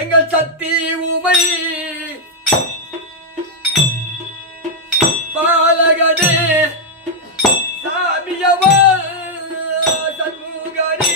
எங்கள் சக்தி உமை பாலகனே சாமியவர் சண்முகனே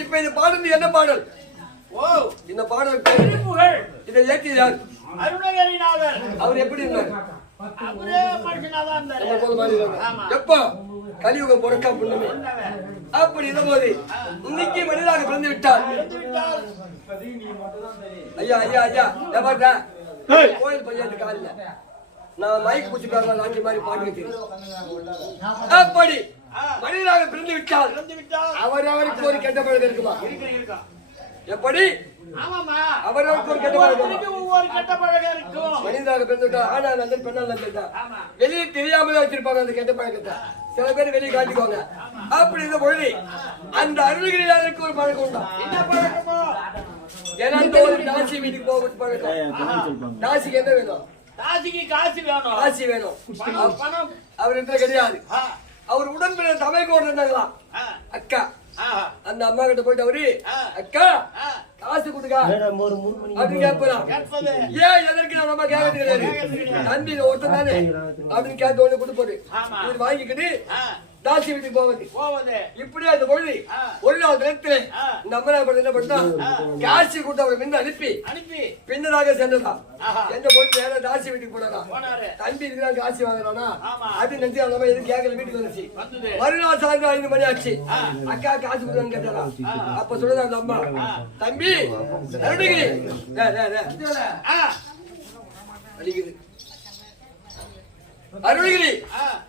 இப்ப இந்த பாடல் என்ன பாடல்? இந்த பாடல் இதை ஏற்றினார் அருணகிரிநாதர். அவர் எப்படி இருந்தார்? அவரே மனுஷனாதான் இருந்தார். எப்போ கலியுகம் பொறுக்கா புண்ணுமே அப்படி இருந்தபோது இன்னைக்கு மனிதாக பிறந்து விட்டார். ஐயா ஐயா ஐயா எப்பாட்டா கோயில் பஞ்சாயத்து காலில் நான் மைக் பூச்சிக்காரன் நாட்டி மாதிரி பாட்டு வச்சிருக்கேன். அப்படி மனிதனாக பிறந்து விட்டால் அவரவருக்கு ஒரு கெட்ட பழக்கம் இருக்குமா? எப்படி? அவரவருக்கு ஒரு கெட்ட பழக்கம் இருக்கும். மனிதனாக பிறந்து விட்டா ஆனா நல்லது பெண்ணா நல்லதா வெளியே தெரியாமலே வச்சிருப்பாங்க அந்த கெட்ட பழக்கத்தை. சில பேர் வெளியே காட்டிக்குவாங்க. அப்படி இருந்த பொழுது அந்த அருள்கிரியாருக்கு ஒரு பழக்கம் உண்டா? என்ன பழக்கமோ? ஒரு தாசி வீட்டுக்கு போக பழக்கம். தாசிக்கு என்ன வேணும்? தாசிக்கு காசு வேணும். காசு வேணும். பணம் அவர் கிடையாது. அவர் உடன்பிற தமிழ் இருந்தாங்களா அக்கா. அந்த அம்மா கிட்ட போயிட்டு அவரு அக்கா காசு கொடுக்கா அப்படின்னு கேட்பலாம். ஏன் எதற்கு நம்ம கேட்கறது கிடையாது. தம்பி ஒருத்தன் தானே அப்படின்னு கேட்டு ஒண்ணு கொடுப்பது. இவர் வாங்கிக்கிட்டு தாசி வீட்டுக்கு போவது. இப்படி அந்த பொழுது ஒரு நாள் நேரத்தில் இந்த அம்மனா என்ன பண்ணா காசி கூட்ட அவர் முன்ன அனுப்பி பின்னதாக சென்றதா. எந்த பொழுது வேற தாசி வீட்டுக்கு போனா தம்பி இருக்கிறான் காசி வாங்குறானா அப்படின்னு நினைச்சு அந்த அம்மா எதுவும் கேட்கல. வீட்டுக்கு வந்துச்சு. மறுநாள் சாயந்தரம் 5 மணி ஆச்சு. அக்கா காசு கொடுத்தான்னு கேட்டாரா. அப்ப சொல்லுதா அந்த அம்மா தம்பி அடிக்குது அருள்கிரி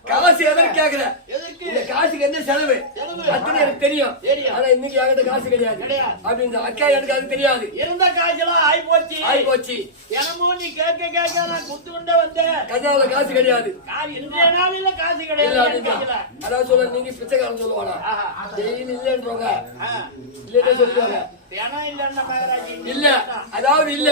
காசு எதற்கு கேக்குற? இந்த காசுக்கு என்ன செலவு அத்தனை எனக்கு தெரியும். ஆனா இன்னைக்கு என்கிட்ட காசு கிடையாது அப்படின்னு அக்கா எனக்கு அது தெரியாது. இருந்த காசெல்லாம் ஆயி போச்சு. தினமும் நீ கேட்க நான் குத்து கொண்டே வந்தேன். கஜாவுல காசு கிடையாது. காசு கிடையாது. அதாவது சொல்ல நீங்க பிச்சைக்காரன் சொல்லுவானா டெய்லி இல்லைன்றவங்க இல்லைன்னு சொல்லுவாங்க. இல்ல அதாவது இல்ல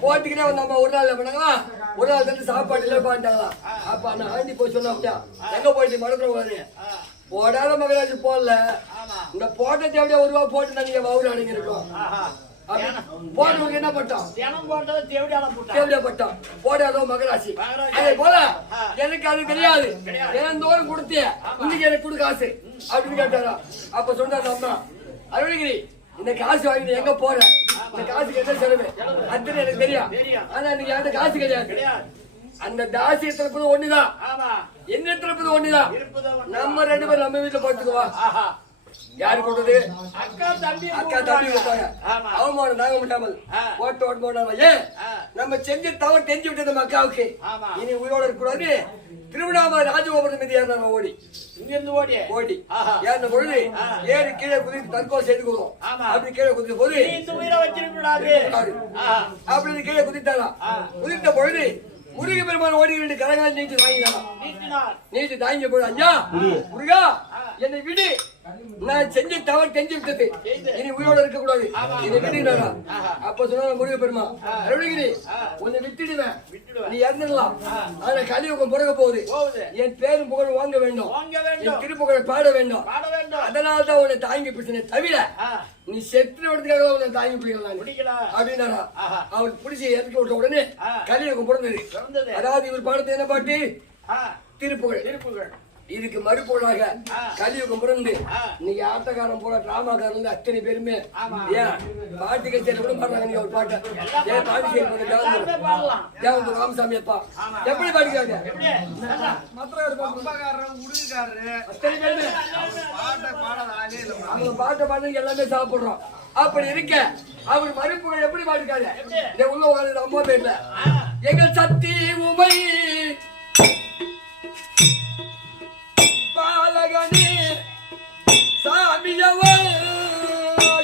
போட்டுக்கிட்டே நம்ம ஒரு நாள் பண்ணாங்களா ஒரு நாள் வந்து சாப்பாடு இல்ல பாட்டாங்களா. அப்ப நான் ஆண்டி போய் சொன்னா எங்க போயிட்டு மறந்துடுவாரு போடாத மகராஜ் போடல இந்த போட்ட தேவையா ஒரு ரூபா போட்டு நாங்க வவுறு அடங்கிருக்கோம். போடுறவங்க என்ன பட்டோம் தேவையா பட்டோம் போடாதோ மகராசி. அதே போல எனக்கு அது தெரியாது. தினந்தோறும் கொடுத்திய இன்னைக்கு எனக்கு கொடு காசு அப்படின்னு கேட்டாரா. அப்ப சொன்னாரு அம்மா அருள்கிரி இந்த காசு வாங்கி எங்க போற இந்த காசுக்கு என்ன செலவு அத்தனை எனக்கு தெரியும். ஆனா நீங்க என்கிட்ட காசு கிடையாது. அந்த தாசி திருப்பது ஒண்ணுதான் என்ன திருப்பது ஒண்ணுதான். நம்ம 2 பேரும் நம்ம வீட்டுல போட்டுக்குவா யாரு கொடுத்தது? அக்கா தம்பி கொடுத்தாங்க. ஆமா. அவமானம் தாங்க முடியாமல் ஓட்டு போனாங்க. ஏன் நம்ம செஞ்ச தவறு தெரிஞ்சு விட்டது நம்ம அக்காவுக்கு. ஆமா. இனி உயிரோட இருக்கக்கூடாது. திருவண்ணாமலை ராஜகோபுரம் மீது ஏறினாங்க. ஓடி இங்கிருந்து ஓடி ஏறின பொழுது ஏறி கீழே குதித்து தற்கொலை செய்து கொள்ளும். அப்படி கீழே குதித்த போது உயிரை வச்சிருக்கூடாது அப்படி கீழே குதித்தாராம். குதித்த பொழுது முருக பெருமான் ஓடி 2 கரங்கள் நீட்டு வாங்கினாராம். நீட்டு தாங்கிய போது ஐயா முருகா என்னை விடு, நான் செஞ்ச தவறு தெரிஞ்சு விட்டது, இனி உயிரோட இருக்க கூடாது, என்னை விடுனாரா. அப்ப சொன்ன முருக பெருமா அருணகிரி உன்னை விட்டுடுவேன், நீ இறந்துடலாம், ஆனா கலியுகம் பிறக்க போகுது, என் பேரும் புகழ் வாங்க வேண்டும், என் திருப்புகழை பாட வேண்டும், அதனால்தான் உன்னை தாங்கி பிடிச்சனே தவிர நீ செத்து விடுறதுக்காக உன்னை தாங்கி பிடிக்கலாம் அப்படின்னாரா. அவர் பிடிச்சி இறக்கி விட்ட உடனே கலியுகம் பிறந்தது. அதாவது இவர் பாடத்தை என்ன பாட்டு? திருப்புகழ். இதுக்கு மறுபொருளாக கலியுகம் பிறந்து நீங்க ஆட்டக்காரன் போல டிராமாக்காரன் அத்தனை பேருமே ஏன் பாட்டு கச்சேரி கூட பாடுறாங்க. நீங்க ஒரு பாட்டை ஏன் பாண்டிச்சேரி தேவந்தூர் ராமசாமி அப்பா எப்படி பாடிக்கிறாங்க? அத்தனை பேருமே அவங்க பாட்டை பாடுறது எல்லாமே சாப்பிடுறோம். அப்படி இருக்க அவர் மறுப்புகள் எப்படி பாடிக்காரு? இந்த உள்ள உட்காந்து அம்மா பேர்ல எங்கள் சக்தி உமை பாலகனே சாமியவன்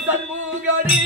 சண்முகனே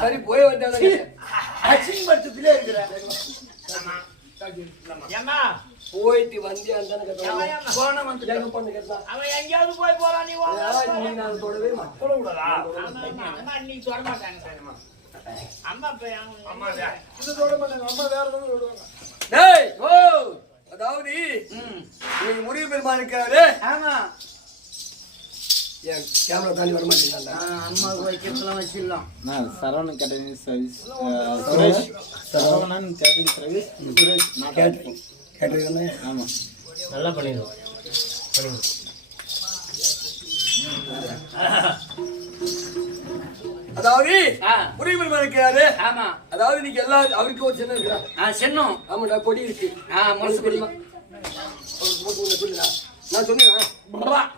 சரி போய் வந்தாங்க போயிட்டு வந்தியா அவன் எங்கேயாவது போய் போறான். நீ தொடவே மாட்டேன். அதாவது நீங்க முருக பெருமான் இருக்கிறாரு. கேமரா தாண்டி வர மாட்டீங்களா? அம்மா வைக்கலாம் வச்சிடலாம். Saravanan catering service Suresh, Saravanan catering service Suresh catering. ஆமா நல்லா பண்ணிடுவோம். அதாவது முருக பெருமான் இருக்கிறாரு. ஆமா. அதாவது நீங்க எல்லா அவருக்கு ஒரு சின்னம் இருக்கிறா. சின்னம் ஆமாடா கொடி இருக்கு. தெரியுமா? நான் சொன்னேன்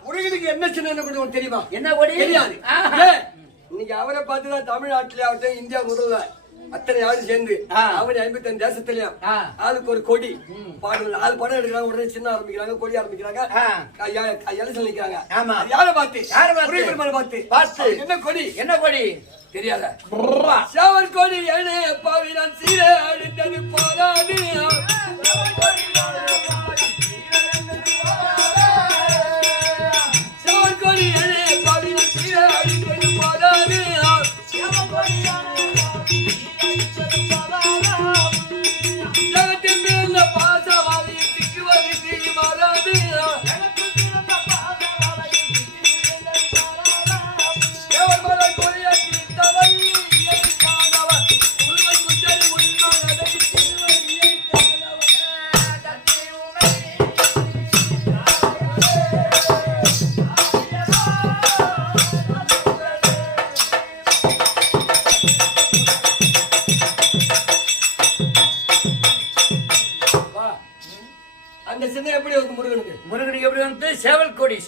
முருகனுக்கு என்ன சின்ன கொஞ்சம் தெரியுமா? என்ன கொடி தெரியாது. இன்னைக்கு அவரை பார்த்துதான் தமிழ்நாட்டிலே ஆகட்டும் இந்தியா முதல்ல அத்தனை ஆளு சேர்ந்து அவரு 55 தேசத்திலயும் ஆளுக்கு ஒரு கொடி பாடல் 4 படம் எடுக்கிறாங்க. உடனே சின்ன ஆரம்பிக்கிறாங்க, கொடி ஆரம்பிக்கிறாங்க, எலெக்ஷன் நிக்கிறாங்க. யாரை பார்த்து? முருக பெருமானை பார்த்து. என்ன கொடி? என்ன கொடி தெரியாத? சேவல் கொடி ஏனே பாவி நான் சீர அடித்தது போதாது.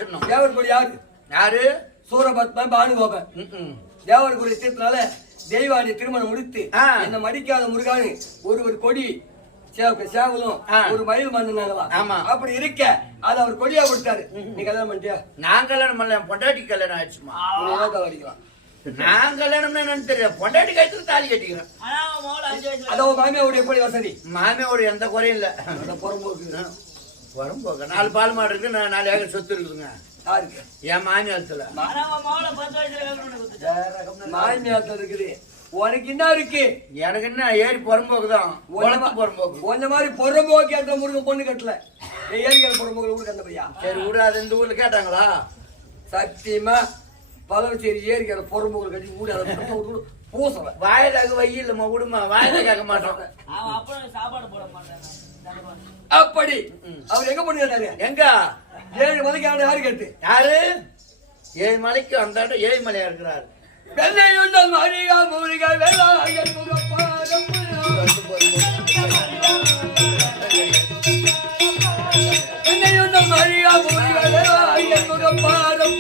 வச்சிடணும். தேவர் கொடி யாரு? யாரு? சூரபத்மன் பானுகோபன். தேவர் கொடி தீர்த்தனால தெய்வாடி திருமணம் முடித்து என்ன மடிக்காத முருகானு ஒரு கொடி சேவலும் ஒரு மயில் மண்ணுனாங்களா? ஆமா. அப்படி இருக்க அது அவர் கொடியா கொடுத்தாரு. நீ கல்யாணம் பண்ணிட்டியா? நான் கல்யாணம் பண்ணல, பொண்டாட்டி கல்யாணம் ஆயிடுச்சுமா. அடிக்கலாம். நான் கல்யாணம் என்னன்னு தெரியும், பொண்டாட்டி கைத்துல தாலி கட்டிக்கிறேன். அதாவது மாமியாவுடைய எப்படி வசதி? மாமியோட எந்த குறையும் இல்ல. புறம்போக்கு புறம்போக்கு 4 பால் மாடு இருக்கு, 4 ஏக்கர் சொத்து இருக்குதுங்க. யாருக்கு? என் மாமியாத்துல. மாமியாத்துல இருக்குது. உனக்கு என்ன இருக்கு? எனக்கு என்ன ஏறி புறம்போக்குதான். புறம்போக்கு உன்ன மாதிரி புறம்போக்கு அந்த முருகன் பொண்ணு கட்டல. ஏரிக்கால புறம்போக்கு கூட கட்ட பையா. சரி விடாது. இந்த ஊர்ல கேட்டாங்களா? சத்தியமா பலவச்சேரி ஏரிக்கால புறம்போக்கு கட்டி கூட அதை பூசல. வாயிலாக வையில்லம்மா விடுமா, வாயில கேட்க மாட்டோம். அப்படி அவர் எங்க பொண்ணு கேட்டாரு? எங்க 7 மலைக்கு அவனை யாரு கேட்டு? யாரு? 7 மலைக்கு அந்த 7 மலையா இருக்கிறாரு. வெள்ளையுண்டல் மரியா மூலிகை வேலாயன் முகப்பாரம் வெள்ளையுண்டல் மரியா மூலிகை வேலாயன் முகப்பாரம்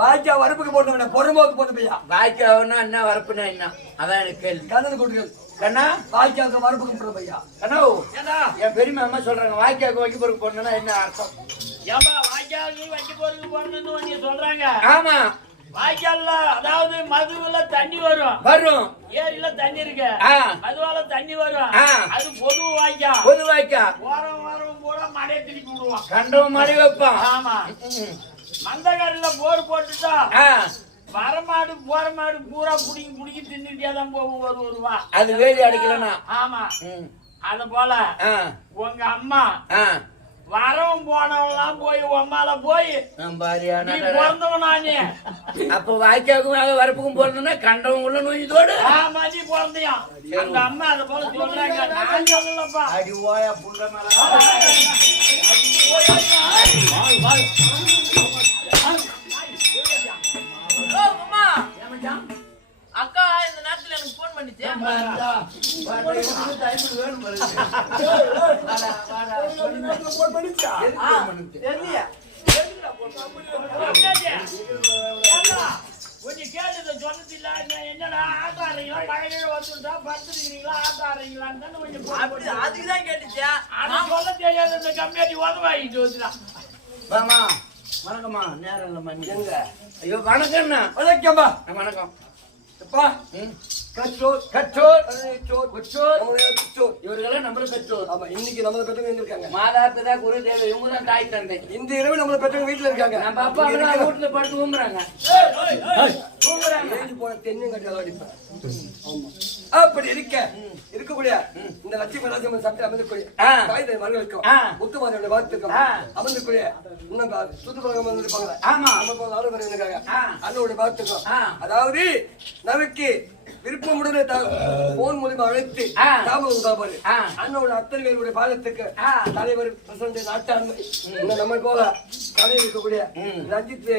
வாய்க்கா வரப்புக்கு போட்டவன பொறம்போக்கு போட்ட பையா. வாய்க்காவுன்னா என்ன, வரப்புனா என்ன? அதான் எனக்கு கேள்வி. கண்ணது கொடுக்க கண்ணா, வாய்க்காவுக்கு வரப்புக்கு போட்ட பையா. கண்ணா என் பெரியமா அம்மா சொல்றாங்க, வாய்க்காவுக்கு வைக்க பொறுக்கு போடணும்னா என்ன அர்த்தம்? ஏன்பா வாய்க்காலுக்கு வைக்க பொறுக்கு போடணும்னு நீங்க சொல்றாங்க? ஆமா. வாய்க்கால்ல அதாவது மதுவுல தண்ணி வரும், ஏரியில தண்ணி இருக்கு, மதுவால தண்ணி வரும். அது பொது வாய்க்கா. பொது வாய்க்கா வாரம் பூரா மழையை திருப்பி விடுவான். கண்டவன் மழை வைப்பான். ஆமா. மந்தகாரில போர் போட்டுட்டா வரமாடு போறமாடு பூரா புடிங்கி தின்னுட்டே தான் போகும். வருவா அது வேலி அடைக்கலனா. ஆமா. அது போல உங்க அம்மா வரவும் போனவெல்லாம் போய் உம்மால போய் பிறந்தவன் நானே. அப்ப வாய்க்காவுக்கும் வரப்புக்கும் போறதுன்னா கண்டவன் உள்ள நோய்தோடு நீ பிறந்தியா? அந்த அம்மா அதை போல சொல்றாங்க, நான் சொல்லலப்பா. அடி ஓயா புள்ள மேல அக்கா இந்த நேரத்துல எனக்கு போன் பண்ணிச்சு. கொஞ்சம் கேட்டதை சொன்னது இல்ல. என்னடா ஆட்டாடுறீங்களா, பழைய வந்துட்டா படுத்துருக்கீங்களா, ஆட்டாடுறீங்களான்னு தானே கொஞ்சம் அதுக்குதான் கேட்டுச்சு. ஆனா சொல்ல தெரியாது. இந்த கம்மியாட்டி உதவாயிட்டு வந்துடா. வணக்கம்மா. நேரம் இல்லம்மா. எங்க? ஐயோ வணக்கம்ண்ணா. வணக்கம்மா. வணக்கம். இவர்களெல்லாம் நம்மள பெற்றோர். ஆமா, இன்னைக்கு நம்மள பெற்றவங்க எங்க இருக்காங்க? மாதா பிதா குரு தேவ, இவங்க தான் தாய் தந்தை. இந்த இரவு நம்மள பெற்றவங்க வீட்டுல இருக்காங்க. நம்ம அப்பா அம்மா வீட்டுல படுத்து ஊம்புறாங்க. போன தென்னையும் கட்டி அடிப்பேன். அப்படி இருக்கக்கூடிய இந்த லட்சுமி ராஜமன் சட்டை அமர்ந்தக்கூடிய தாய் மகளுக்கும் முத்துமாரியோட வாழ்த்துக்கும் அமர்ந்தக்கூடிய இன்னும் சுற்றுப்பழகம் இருப்பாங்க. ஆமா, அண்ணோட வாழ்த்துக்கும். அதாவது நமக்கு விருப்பமுடனே போன் மூலமா அழைத்து அண்ணோட அத்தனைகளுடைய பாதத்துக்கு தலைவர் பிரசிடண்ட் நாட்டாண்மை நம்ம போல தலைவர் இருக்கக்கூடிய ரஞ்சித்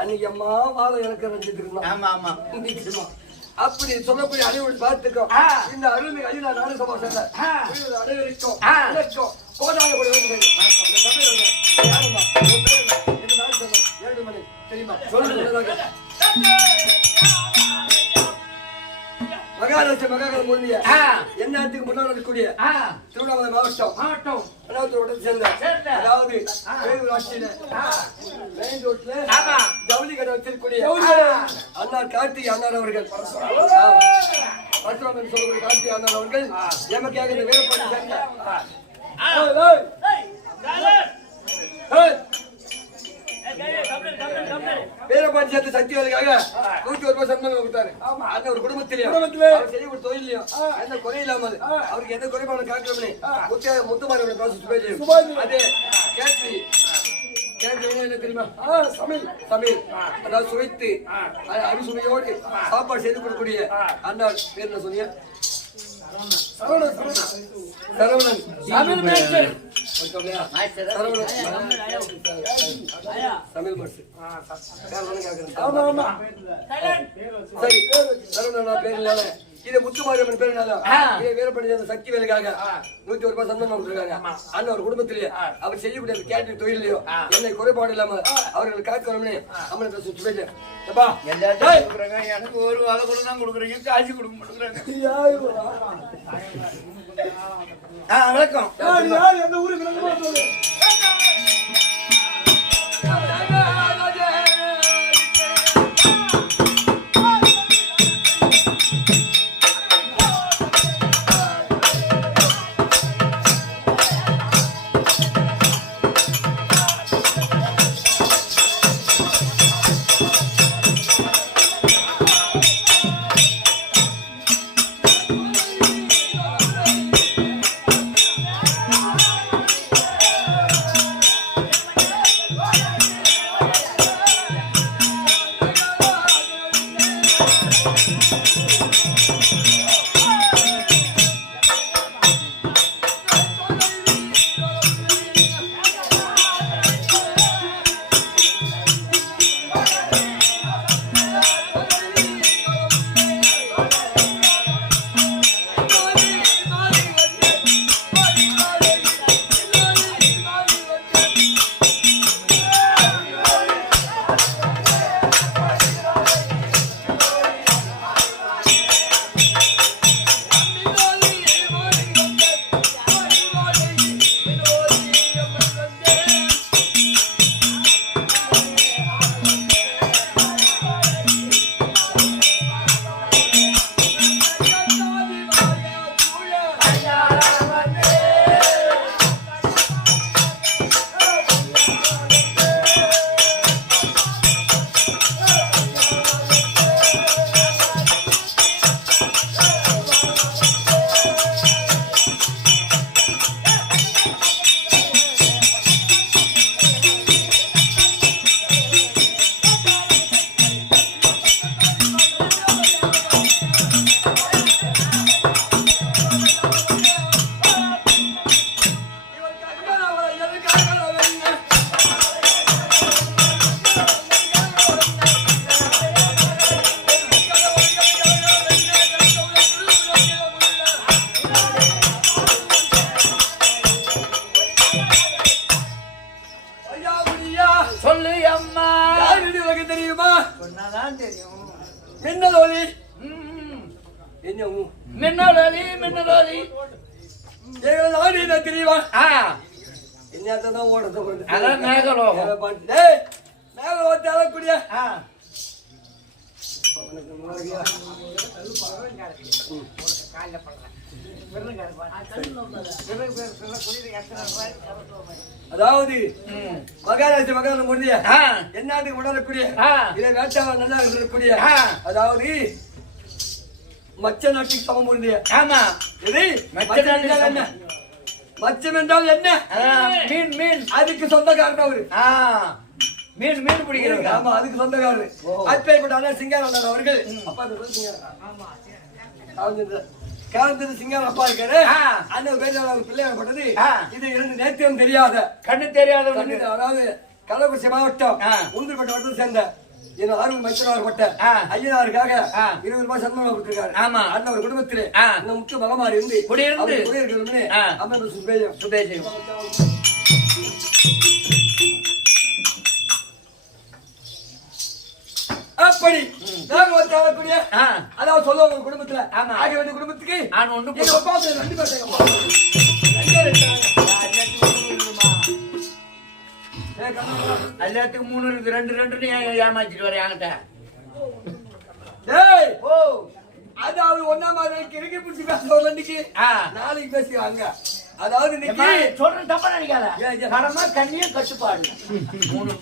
அன்னைக்கு அம்மா வாழ எனக்கு ரஞ்சித் இருக்கணும். அப்படி சொல்லக்கூடிய அனைவரும் பார்த்துக்கோ. இந்த அருள்மிகு அஜிதா நாடு சமாசம் அனைவருக்கும் கோடால கூட வந்து இந்த சபையில வந்து யாருமா உன் பேர் என்ன? என்ன நான் சொன்னேன் ஏழுமலை தெரியுமா? சொல்லுங்க. மகாராஷ்டிர மகாகாலம் முன்னிய எண்ணத்துக்கு முன்னால் இருக்கக்கூடிய திருவண்ணாமலை மாவட்டம் அண்ணாத்தூரோட சேர்ந்த அதாவது வேலூர் ஆட்சியில மெயின் ரோட்ல ஜவுளி கடை வச்சிருக்கக்கூடிய அண்ணா கார்த்திகை அண்ணார் அவர்கள் பரசுராமன் சொல்லக்கூடிய கார்த்திகை அண்ணார் அவர்கள் எமக்காக இந்த வீரப்பாண்டி வீரபாண்டி சேர்த்து சக்தி வேலைக்காக 101 ரூபாய் சம்பளம் கொடுத்தாரு. அந்த ஒரு குடும்பத்திலேயே அவர் செய்ய ஒரு தொழிலையும் எந்த குறை இல்லாமல் அவருக்கு எந்த குறைபாடு காக்கணும்னு முத்துமாரி அதே கேள்வி என்ன தெரியுமா? சமையல் அதாவது சுவைத்து அரிசுவையோடு சாப்பாடு செய்து கொடுக்கக்கூடிய அந்த பேர் என்ன சொன்னீங்க? சரவணன் சமையல் மாஸ்டர். சரி, சரவணன் பேருனால இது முத்துமாரியம்மன் பேருனால வீரப்படி சக்தி வேலைக்காக 101 ரூபாய் சம்பளம் கொடுத்துருக்காங்க. அண்ணன் ஒரு குடும்பத்திலேயே அவர் செய்யக்கூடிய கேட்டரிங் தொழிலையோ என்னை குறைபாடு இல்லாம அவர்கள் காக்கணும்னு அம்மனை சுற்றி போயிட்டு எனக்கு ஒரு வேலை கூட தான் கொடுக்குறீங்க, காசு கொடுக்க மாட்டேங்கிறாங்க. வணக்கம். எந்த ஊருக்கு தெரியுமா? என்னத்தான் ஓடுறது அதான் மேகலோகம். மேகலோகத்தை அழக்கூடிய அதாவது மகாராஷ்டிர மகாராஷ்டிரம் முடிய என்னாட்டுக்கு உணரக்கூடிய இதை வேட்டாளர் நல்லா இருக்கக்கூடிய அதாவது மச்ச நாட்டுக்கு சமம் முடிய. ஆமா, இது என்ன மச்சம் என்றால் என்ன? மீன் மீன். அதுக்கு சொந்தக்காரன் அவரு. மீன் மீன் பிடிக்கிறது. ஆமா, அதுக்கு சொந்தக்காரரு. அப்பேற்பட்ட சிங்காரம் அவர்கள் அப்பா காலத்துல சிங்காரம் அப்பா இருக்காரு. அந்த பேர் பிள்ளையாடப்பட்டது. இது இரண்டு நேத்தியம் தெரியாத கண்ணு தெரியாத அதாவது கள்ளக்குறிச்சி மாவட்டம் உந்திரிப்பட்ட வட்டத்தை சேர்ந்த என் ஆர்வம் மைத்தனாகப்பட்ட ஐயனாருக்காக 20 ரூபாய் சன்மானம் கொடுத்திருக்காரு. ஆமா. அந்த ஒரு குடும்பத்திலே ஆ. இந்த முக்கிய மகமாரி இருந்து குடியிருந்து குடியிருக்கணும்னு அம்மா சுபேஜம் சுபேஜம் அப்படி நாங்க வந்தாக்கூடிய அதாவது சொல்லுவாங்க குடும்பத்துல ஆக வேண்டிய குடும்பத்துக்கு நான் ஒண்ணு எங்க அப்பா பேர் 2 பேர் எங்க அப்பா எல்லாத்துக்கும் 3 இருக்கு 2 ஏமாத்திட்டு வரேன் என்கிட்ட. டேய் ஓ அதாவது ஒண்ணா மாதிரி கிறுக்கி பிடிச்சி பேச ரெண்டுக்கு நாளைக்கு பேசிக்கிறாங்க. அதாவது இன்னைக்கு சொல்றது தப்பா நினைக்காத. கடமை கண்ணியும் கட்டுப்பாடு 3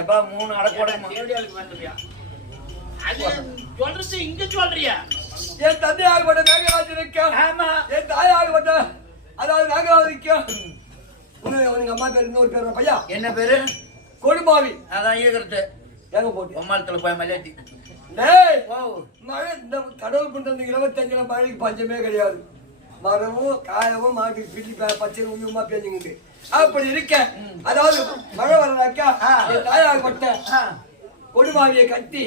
எப்ப 3 அடக்கோட சொல்றது இங்க சொல்றியா? என் தந்தை ஆகப்பட்ட நாகராஜ் இருக்கேன். என் தாய் ஆகப்பட்ட அதாவது நாகராஜ் இருக்கேன். உங்க அம்மா பேர் இன்னொரு பேர் பையா என்ன பேரு? கொடுமாவி. அதான் ஈகிறது எங்க போட்டு பொம்மாளத்துல போய் மலையாட்டி. டேய் மழை இந்த கடவுள் பண்றது 25 மழைக்கு பஞ்சமே கிடையாது. மரமும் காயவும் மாட்டு பில்லி பச்சை உயுமா பேஞ்சுங்குது. அப்படி இருக்க அதாவது மழை வர்றாக்கா என் தாயாகப்பட்ட கொடுமாவியை கட்டி